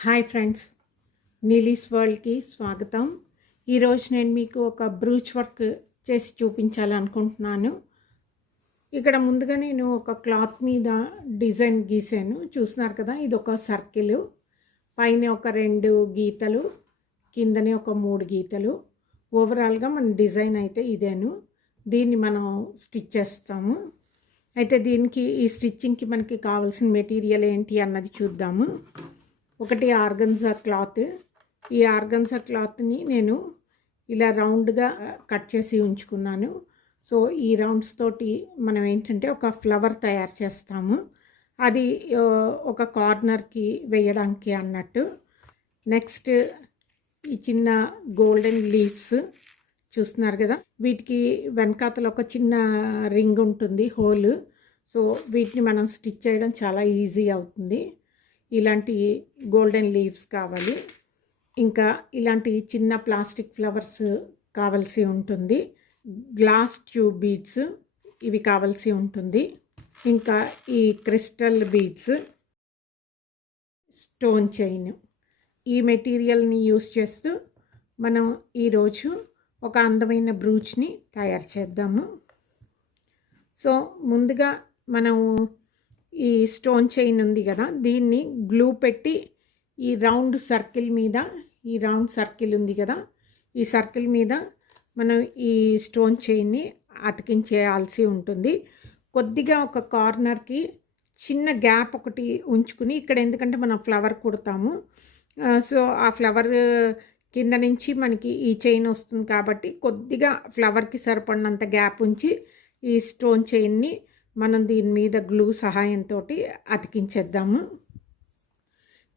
Hi friends, నీలీస్ వరల్డ్కి స్వాగతం. ఈరోజు నేను మీకు ఒక బ్రూచ్ వర్క్ చేసి చూపించాలనుకుంటున్నాను. ఇక్కడ ముందుగా నేను ఒక క్లాత్ మీద డిజైన్ గీసాను. చూస్తున్నారు కదా, ఇది ఒక సర్కిల్, పైన ఒక 2 గీతలు, కిందనే ఒక 3 గీతలు. ఓవరాల్గా మన డిజైన్ అయితే ఇదేను. దీన్ని మనం స్టిచ్ చేస్తాము. అయితే దీనికి ఈ స్టిచ్చింగ్కి మనకి కావాల్సిన మెటీరియల్ ఏంటి అన్నది చూద్దాము. ఒకటి ఆర్గన్జా క్లాత్. ఈ ఆర్గన్జా క్లాత్ని నేను ఇలా రౌండ్గా కట్ చేసి ఉంచుకున్నాను. సో ఈ రౌండ్స్ తోటి మనం ఏంటంటే ఒక ఫ్లవర్ తయారు చేస్తాము. అది ఒక కార్నర్కి వేయడానికి అన్నట్టు. నెక్స్ట్ ఈ చిన్న గోల్డెన్ లీవ్స్ చూస్తున్నారు కదా, వీటికి వెనకాతల ఒక చిన్న రింగ్ ఉంటుంది, హోల్. సో వీటిని మనం స్టిచ్ చేయడం చాలా ఈజీ అవుతుంది. ఇలాంటి గోల్డెన్ లీవ్స్ కావాలి. ఇంకా ఇలాంటి చిన్న ప్లాస్టిక్ ఫ్లవర్స్ కావాల్సి ఉంటుంది. గ్లాస్ ట్యూబ్ బీడ్స్ ఇవి కావాల్సి ఉంటుంది. ఇంకా ఈ క్రిస్టల్ బీడ్స్, స్టోన్ చైన్. ఈ మెటీరియల్ని యూస్ చేస్తూ మనం ఈరోజు ఒక అందమైన బ్రూచ్ని తయారు చేద్దాము. సో ముందుగా మనం ఈ స్టోన్ చైన్ ఉంది కదా, దీన్ని గ్లూ పెట్టి ఈ రౌండ్ సర్కిల్ మీద, ఈ రౌండ్ సర్కిల్ ఉంది కదా, ఈ సర్కిల్ మీద మనం ఈ స్టోన్ చైన్ని అతికించేయాల్సి ఉంటుంది. కొద్దిగా ఒక కార్నర్కి చిన్న గ్యాప్ ఒకటి ఉంచుకుని, ఇక్కడ ఎందుకంటే మనం ఫ్లవర్ కుడతాము, సో ఆ ఫ్లవర్ కింద నుంచి మనకి ఈ చైన్ వస్తుంది కాబట్టి కొద్దిగా ఫ్లవర్కి సరిపడినంత గ్యాప్ ఉంచి ఈ స్టోన్ చైన్ని మనం దీని మీద గ్లూ సహాయంతో అతికించేద్దాము.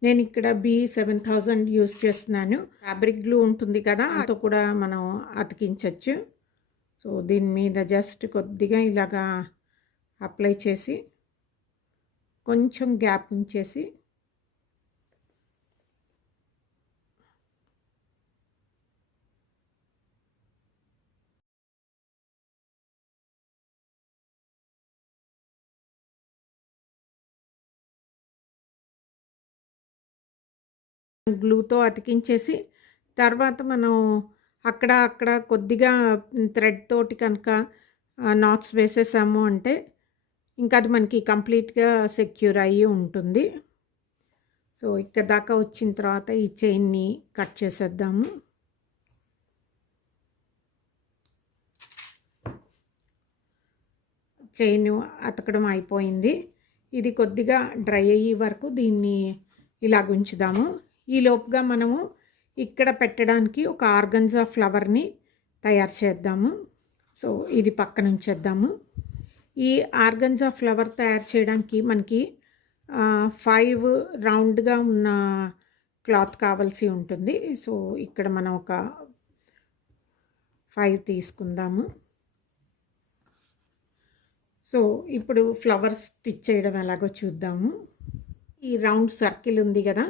నేను ఇక్కడ B7000 యూస్ చేస్తున్నాను. ఫ్యాబ్రిక్ గ్లూ ఉంటుంది కదా, అతో కూడా మనం అతికించవచ్చు. సో దీని మీద జస్ట్ కొద్దిగా ఇలాగా అప్లై చేసి కొంచెం గ్యాప్ ఉంచేసి గ్లూతో అతికించేసి, తర్వాత మనం అక్కడ కొద్దిగా థ్రెడ్ తోటి కనుక నాట్స్ వేసేసాము అంటే ఇంకా అది మనకి కంప్లీట్గా సెక్యూర్ అయ్యి ఉంటుంది. సో ఇక్కడ దాకా వచ్చిన తర్వాత ఈ చైన్ని కట్ చేసేద్దాము. చైన్ అతకడం అయిపోయింది. ఇది కొద్దిగా డ్రై అయ్యే వరకు దీన్ని ఇలా ఉంచుదాము. ఈ లోపుగా మనము ఇక్కడ పెట్టడానికి ఒక ఆర్గన్జా ఫ్లవర్ని తయారు చేద్దాము. సో ఇది పక్కన ఉంచేద్దాము. ఈ ఆర్గన్జా ఫ్లవర్ తయారు చేయడానికి మనకి 5 రౌండ్గా ఉన్న క్లాత్ కావాల్సి ఉంటుంది. సో ఇక్కడ మనం ఒక 5 తీసుకుందాము. సో ఇప్పుడు ఫ్లవర్స్ స్టిచ్ చేయడం ఎలాగో చూద్దాము. ఈ రౌండ్ సర్కిల్ ఉంది కదా,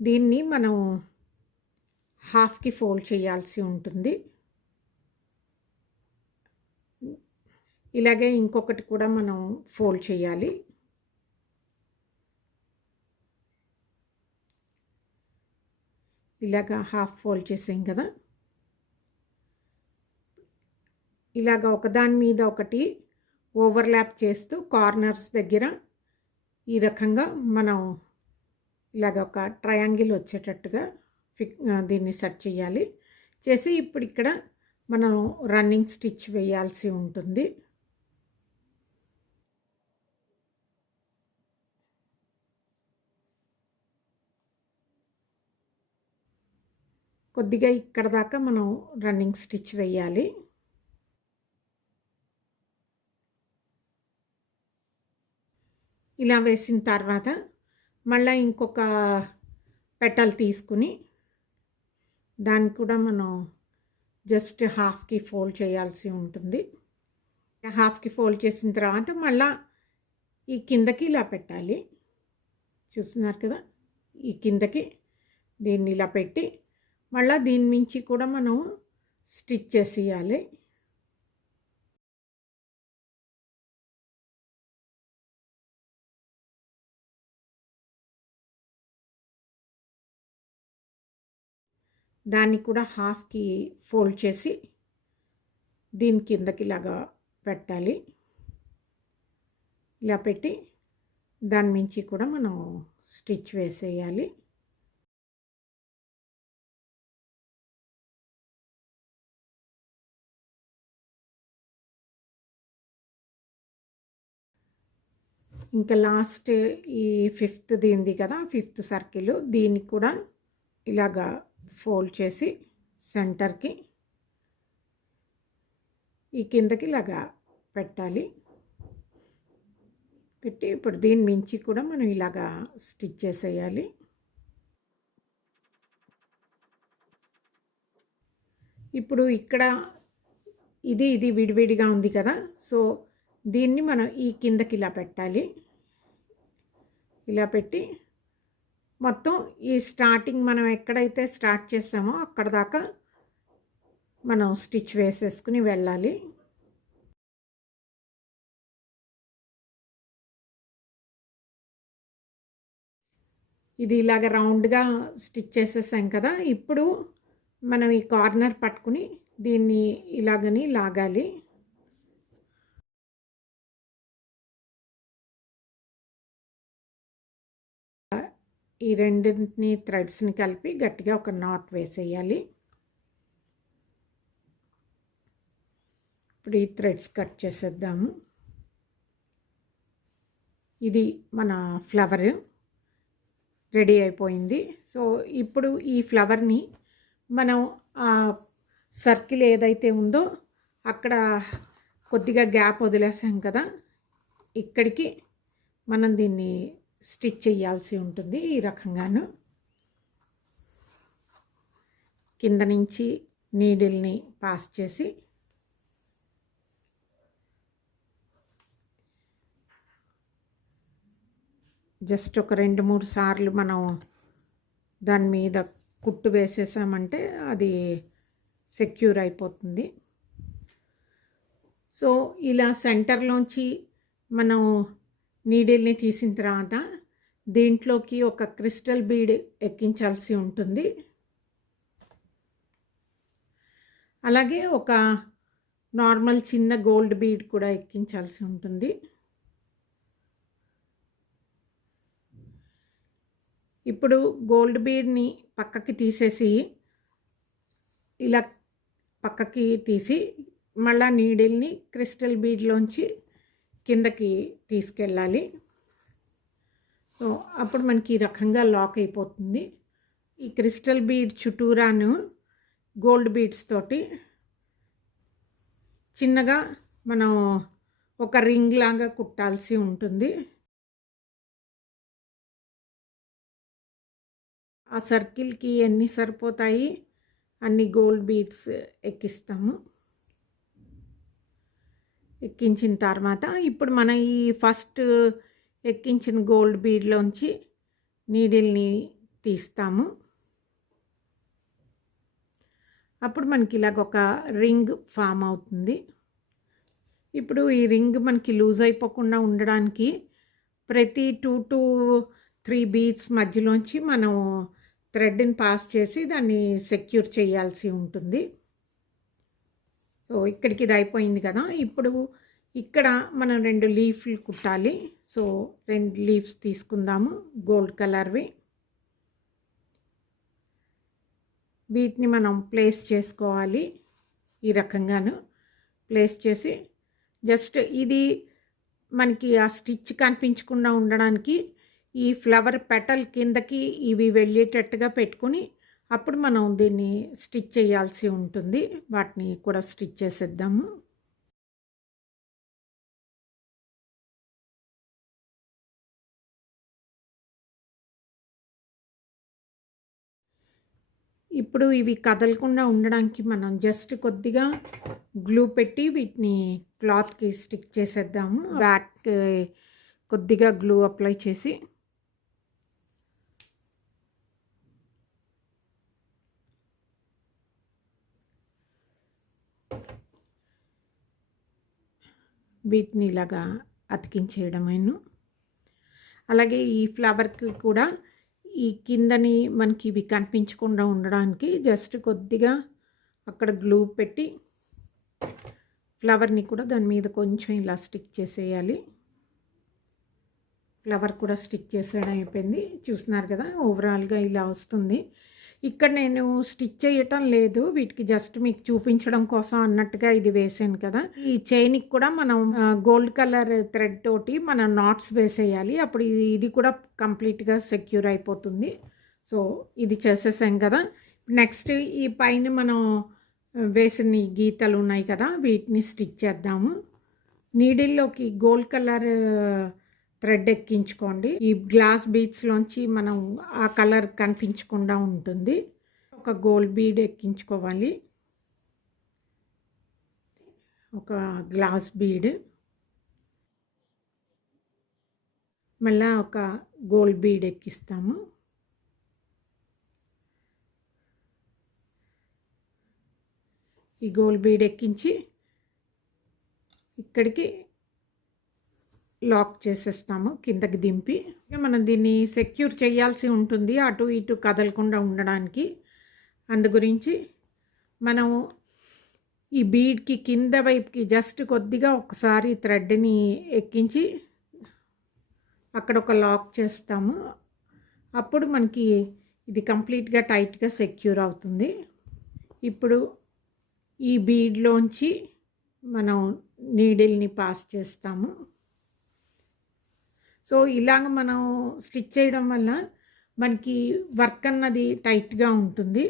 దీన్ని మనం హాఫ్కి ఫోల్డ్ చేయాల్సి ఉంటుంది. ఇలాగే ఇంకొకటి కూడా మనం ఫోల్డ్ చేయాలి. ఇలాగా హాఫ్ ఫోల్డ్ చేసాం కదా, ఇలాగ ఒకదాని మీద ఒకటి ఓవర్లాప్ చేస్తూ కార్నర్స్ దగ్గర ఈ రకంగా మనం ఇలాగ ఒక ట్రయాంగిల్ వచ్చేటట్టుగా దీన్ని సెట్ చేయాలి. చేసి ఇప్పుడు ఇక్కడ మనం రన్నింగ్ స్టిచ్ వేయాల్సి ఉంటుంది. కొద్దిగా ఇక్కడ దాకా మనం రన్నింగ్ స్టిచ్ వేయాలి. ఇలా వేసిన తర్వాత మళ్ళీ ఇంకొక పెటల్ తీసుకుని దాన్ని కూడా మనం జస్ట్ హాఫ్కి ఫోల్డ్ చేయాల్సి ఉంటుంది. హాఫ్కి ఫోల్డ్ చేసిన తర్వాత మళ్ళీ ఈ కిందకి ఇలా పెట్టాలి. చూస్తున్నారు కదా, ఈ కిందకి దీన్ని ఇలా పెట్టి మళ్ళీ దీని నుంచి కూడా మనం స్టిచ్ చేసేయాలి. దాన్ని కూడా హాఫ్కి ఫోల్డ్ చేసి దీని కిందకి ఇలాగా పెట్టాలి. ఇలా పెట్టి దాని నుంచి కూడా మనం స్టిచ్ వేసేయాలి. ఇంకా లాస్ట్ ఈ 5th ఉంది కదా, 5th సర్కిల్, దీన్ని కూడా ఇలాగా ఫోల్డ్ చేసి సెంటర్కి ఈ కిందకి ఇలాగా పెట్టాలి. పెట్టి ఇప్పుడు దీని మించి కూడా మనం ఇలాగా స్టిచ్ చేసేయాలి. ఇప్పుడు ఇక్కడ ఇది విడివిడిగా ఉంది కదా, సో దీన్ని మనం ఈ కిందకి ఇలా పెట్టాలి. ఇలా పెట్టి మొత్తం ఈ స్టార్టింగ్ మనం ఎక్కడైతే స్టార్ట్ చేసామో అక్కడ దాకా మనం స్టిచ్ వేసేసుకుని వెళ్ళాలి. ఇది ఇలాగ రౌండ్గా స్టిచ్ చేసేసాం కదా, ఇప్పుడు మనం ఈ కార్నర్ పట్టుకుని దీన్ని ఇలాగని లాగాలి. ఈ రెండింటిని థ్రెడ్స్ని కలిపి గట్టిగా ఒక నాట్ వేసేయాలి. ఇప్పుడు ఈ థ్రెడ్స్ కట్ చేసేద్దాము. ఇది మన ఫ్లవర్ రెడీ అయిపోయింది. సో ఇప్పుడు ఈ ఫ్లవర్ని మనం సర్కిల్ ఏదైతే ఉందో అక్కడ కొద్దిగా గ్యాప్ వదిలేసాం కదా, ఇక్కడికి మనం దీన్ని స్టిచ్ చేయాల్సి ఉంటుంది. ఈ రకంగాను కింద నుంచి నీడిల్ని పాస్ చేసి జస్ట్ ఒక 2-3 సార్లు మనం దాని మీద కుట్టు వేసేసామంటే అది సెక్యూర్ అయిపోతుంది. సో ఇలా సెంటర్లోంచి మనం నీడిల్ని తీసిన తర్వాత దీంట్లోకి ఒక క్రిస్టల్ బీడ్ ఎక్కించాల్సి ఉంటుంది. అలాగే ఒక నార్మల్ చిన్న గోల్డ్ బీడ్ కూడా ఎక్కించాల్సి ఉంటుంది. ఇప్పుడు గోల్డ్ బీడ్ని పక్కకి తీసేసి ఇలా పక్కకి తీసి మళ్ళీ నీడిల్ని క్రిస్టల్ బీడ్లోంచి కిందకి తీసుకెళ్ళాలి. సో అప్పుడు మనకి ఈ రకంగా లాక్ అయిపోతుంది. ఈ క్రిస్టల్ బీడ్ చుట్టూరాను గోల్డ్ బీడ్స్ తోటి చిన్నగా మనం ఒక రింగ్ లాగా కుట్టాల్సి ఉంటుంది. ఆ సర్కిల్కి ఎన్ని సరిపోతాయి అన్ని గోల్డ్ బీడ్స్ ఎక్కిస్తాము. ఎక్కించిన తర్వాత ఇప్పుడు మనం ఈ ఫస్ట్ ఎక్కించిన గోల్డ్ బీడ్లోంచి నీడిల్ని తీస్తాము. అప్పుడు మనకి ఇలాగ ఒక రింగ్ ఫామ్ అవుతుంది. ఇప్పుడు ఈ రింగ్ మనకి లూజ్ అయిపోకుండా ఉండడానికి ప్రతి 2 to 3 బీడ్స్ మధ్యలోంచి మనం థ్రెడ్ని పాస్ చేసి దాన్ని సెక్యూర్ చేయాల్సి ఉంటుంది. సో ఇక్కడికి ఇది అయిపోయింది కదా, ఇప్పుడు ఇక్కడ మనం 2 లీఫ్లు కుట్టాలి. సో 2 లీవ్స్ తీసుకుందాము గోల్డ్ కలర్వి. వీటిని మనం ప్లేస్ చేసుకోవాలి. ఈ రకంగాను ప్లేస్ చేసి జస్ట్ ఇది మనకి ఆ స్టిచ్ కనిపించకుండా ఉండడానికి ఈ ఫ్లవర్ పెటల్ కిందకి ఇవి వెళ్ళేటట్టుగా పెట్టుకొని అప్పుడు మనం దీన్ని స్టిచ్ చేయాల్సి ఉంటుంది. వాటిని కూడా స్టిచ్ చేసేద్దాము. ఇప్పుడు ఇవి కదలకుండా ఉండడానికి మనం జస్ట్ కొద్దిగా గ్లూ పెట్టి వీటిని క్లాత్కి స్టిక్ చేసేద్దాము. బ్యాక్ కొద్దిగా గ్లూ అప్లై చేసి వీటిని ఇలాగా అతికించేయడమేను. అలాగే ఈ ఫ్లవర్కి కూడా ఈ కిందని మనకి ఇవి కనిపించకుండా ఉండడానికి జస్ట్ కొద్దిగా అక్కడ గ్లూ పెట్టి ఫ్లవర్ని కూడా దాని మీద కొంచెం ఇలా స్టిక్ చేసేయాలి. ఫ్లవర్ కూడా స్టిక్ చేసేయడం అయిపోయింది. చూస్తున్నారు కదా, ఓవరాల్గా ఇలా వస్తుంది. ఇక్కడ నేను స్టిచ్ చేయటం లేదు, వీటికి జస్ట్ మీకు చూపించడం కోసం అన్నట్టుగా ఇది వేసాను కదా. ఈ చైన్కి కూడా మనం గోల్డ్ కలర్ థ్రెడ్ తోటి మనం నాట్స్ వేసేయాలి. అప్పుడు ఇది కూడా కంప్లీట్గా సెక్యూర్ అయిపోతుంది. సో ఇది చేసేసాం కదా. నెక్స్ట్ ఈ పైన మనం వేసిన ఈ గీతలు ఉన్నాయి కదా, వీటిని స్టిచ్ చేద్దాము. నీడిల్లోకి గోల్డ్ కలర్ థ్రెడ్ ఎక్కించుకోండి. ఈ గ్లాస్ బీడ్స్లోంచి మనం ఆ కలర్ కనిపించకుండా ఉంటుంది. ఒక గోల్డ్ బీడ్ ఎక్కించుకోవాలి, ఒక గ్లాస్ బీడ్, మళ్ళీ ఒక గోల్డ్ బీడ్ ఎక్కిస్తాము. ఈ గోల్డ్ బీడ్ ఎక్కించి ఇక్కడికి లాక్ చేసేస్తాము, కిందకి దింపి. మనం దీన్ని సెక్యూర్ చేయాల్సి ఉంటుంది అటు ఇటు కదలకుండా ఉండడానికి. అందు గురించి మనము ఈ బీడ్కి కింద వైపుకి జస్ట్ కొద్దిగా ఒకసారి థ్రెడ్ని ఎక్కించి అక్కడ ఒక లాక్ చేస్తాము. అప్పుడు మనకి ఇది కంప్లీట్గా టైట్గా సెక్యూర్ అవుతుంది. ఇప్పుడు ఈ బీడ్లోంచి మనం నీడిల్ని పాస్ చేస్తాము. సో ఇలాగ మనం స్టిచ్ చేయడం వల్ల మనకి వర్క్ అన్నది టైట్గా ఉంటుంది.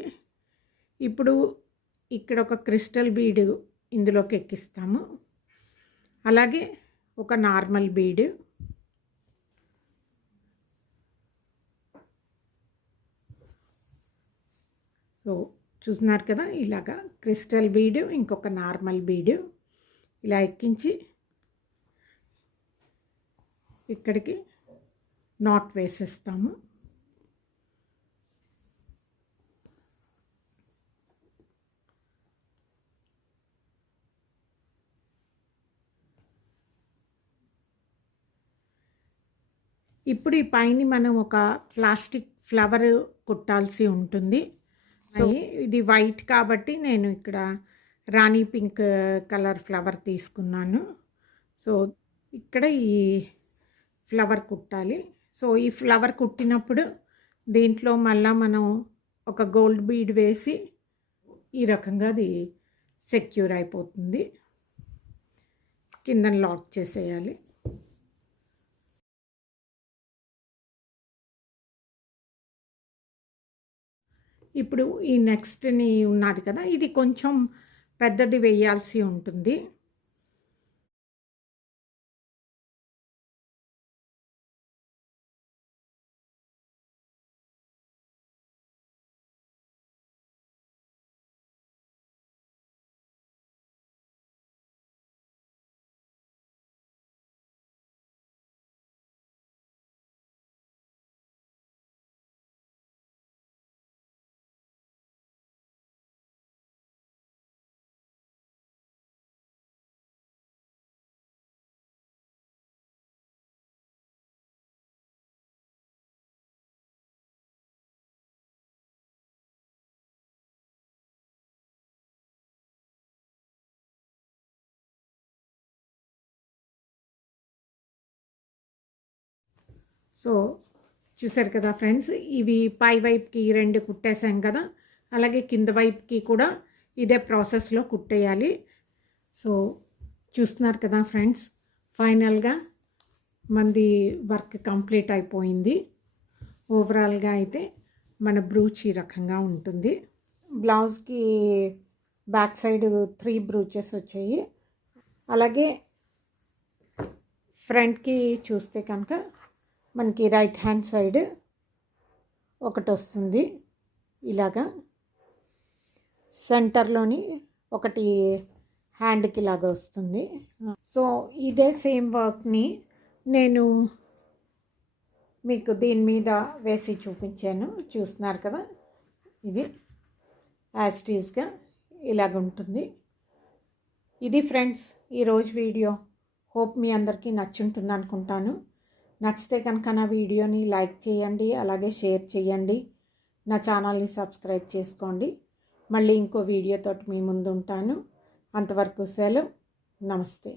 ఇప్పుడు ఇక్కడ ఒక క్రిస్టల్ బీడ్ ఇందులోకి ఎక్కిస్తాము, అలాగే ఒక నార్మల్ బీడ్. సో చూస్తున్నారు కదా, ఇలాగా క్రిస్టల్ బీడ్, ఇంకొక నార్మల్ బీడ్ ఇలా ఎక్కించి ఇక్కడికి నాట్ వేసేస్తాము. ఇప్పుడు ఈ పైన మనం ఒక ప్లాస్టిక్ ఫ్లవర్ కుట్టాల్సి ఉంటుంది. సో ఇది వైట్ కాబట్టి నేను ఇక్కడ రాణి పింక్ కలర్ ఫ్లవర్ తీసుకున్నాను. సో ఇక్కడ ఈ ఫ్లవర్ కుట్టాలి. సో ఈ ఫ్లవర్ కుట్టినప్పుడు దీంట్లో మళ్ళీ మనం ఒక గోల్డ్ బీడ్ వేసి ఈ రకంగా అది సెక్యూర్ అయిపోతుంది. కింద లాక్ చేసేయాలి. ఇప్పుడు ఈ నెక్స్ట్ని ఉన్నది కదా, ఇది కొంచెం పెద్దది వేయాల్సి ఉంటుంది. సో చూసారు కదా ఫ్రెండ్స్, ఇవి పై వైపుకి 2 కుట్టేసాం కదా, అలాగే కింద వైపుకి కూడా ఇదే ప్రాసెస్లో కుట్టేయాలి. సో చూస్తున్నారు కదా ఫ్రెండ్స్, ఫైనల్గా మనది వర్క్ కంప్లీట్ అయిపోయింది. ఓవరాల్గా అయితే మన బ్రూచ్ ఈ రకంగా ఉంటుంది. బ్లౌజ్కి బ్యాక్ సైడ్ 3 బ్రూచెస్ వచ్చాయి. అలాగే ఫ్రంట్కి చూస్తే కనుక మనకి రైట్ హ్యాండ్ సైడ్ ఒకటి వస్తుంది ఇలాగా, సెంటర్లోని ఒకటి హ్యాండ్కి లాగా వస్తుంది. సో ఇదే సేమ్ వర్క్ని నేను మీకు దీని మీద వేసి చూపించాను, చూస్తున్నారు కదా. ఇది యాజ్ ఇట్ ఈజ్గా ఇలాగ ఉంటుంది. ఇది ఫ్రెండ్స్ ఈరోజు వీడియో. హోప్ మీ అందరికీ నచ్చుంటుంది అనుకుంటాను. నచ్చితే కనుక నా వీడియోని లైక్ చేయండి, అలాగే షేర్ చేయండి. నా ఛానల్ని సబ్స్క్రైబ్ చేసుకోండి. మళ్ళీ ఇంకో వీడియోతోటి మీ ముందు ఉంటాను. అంతవరకు సెలవు. నమస్తే.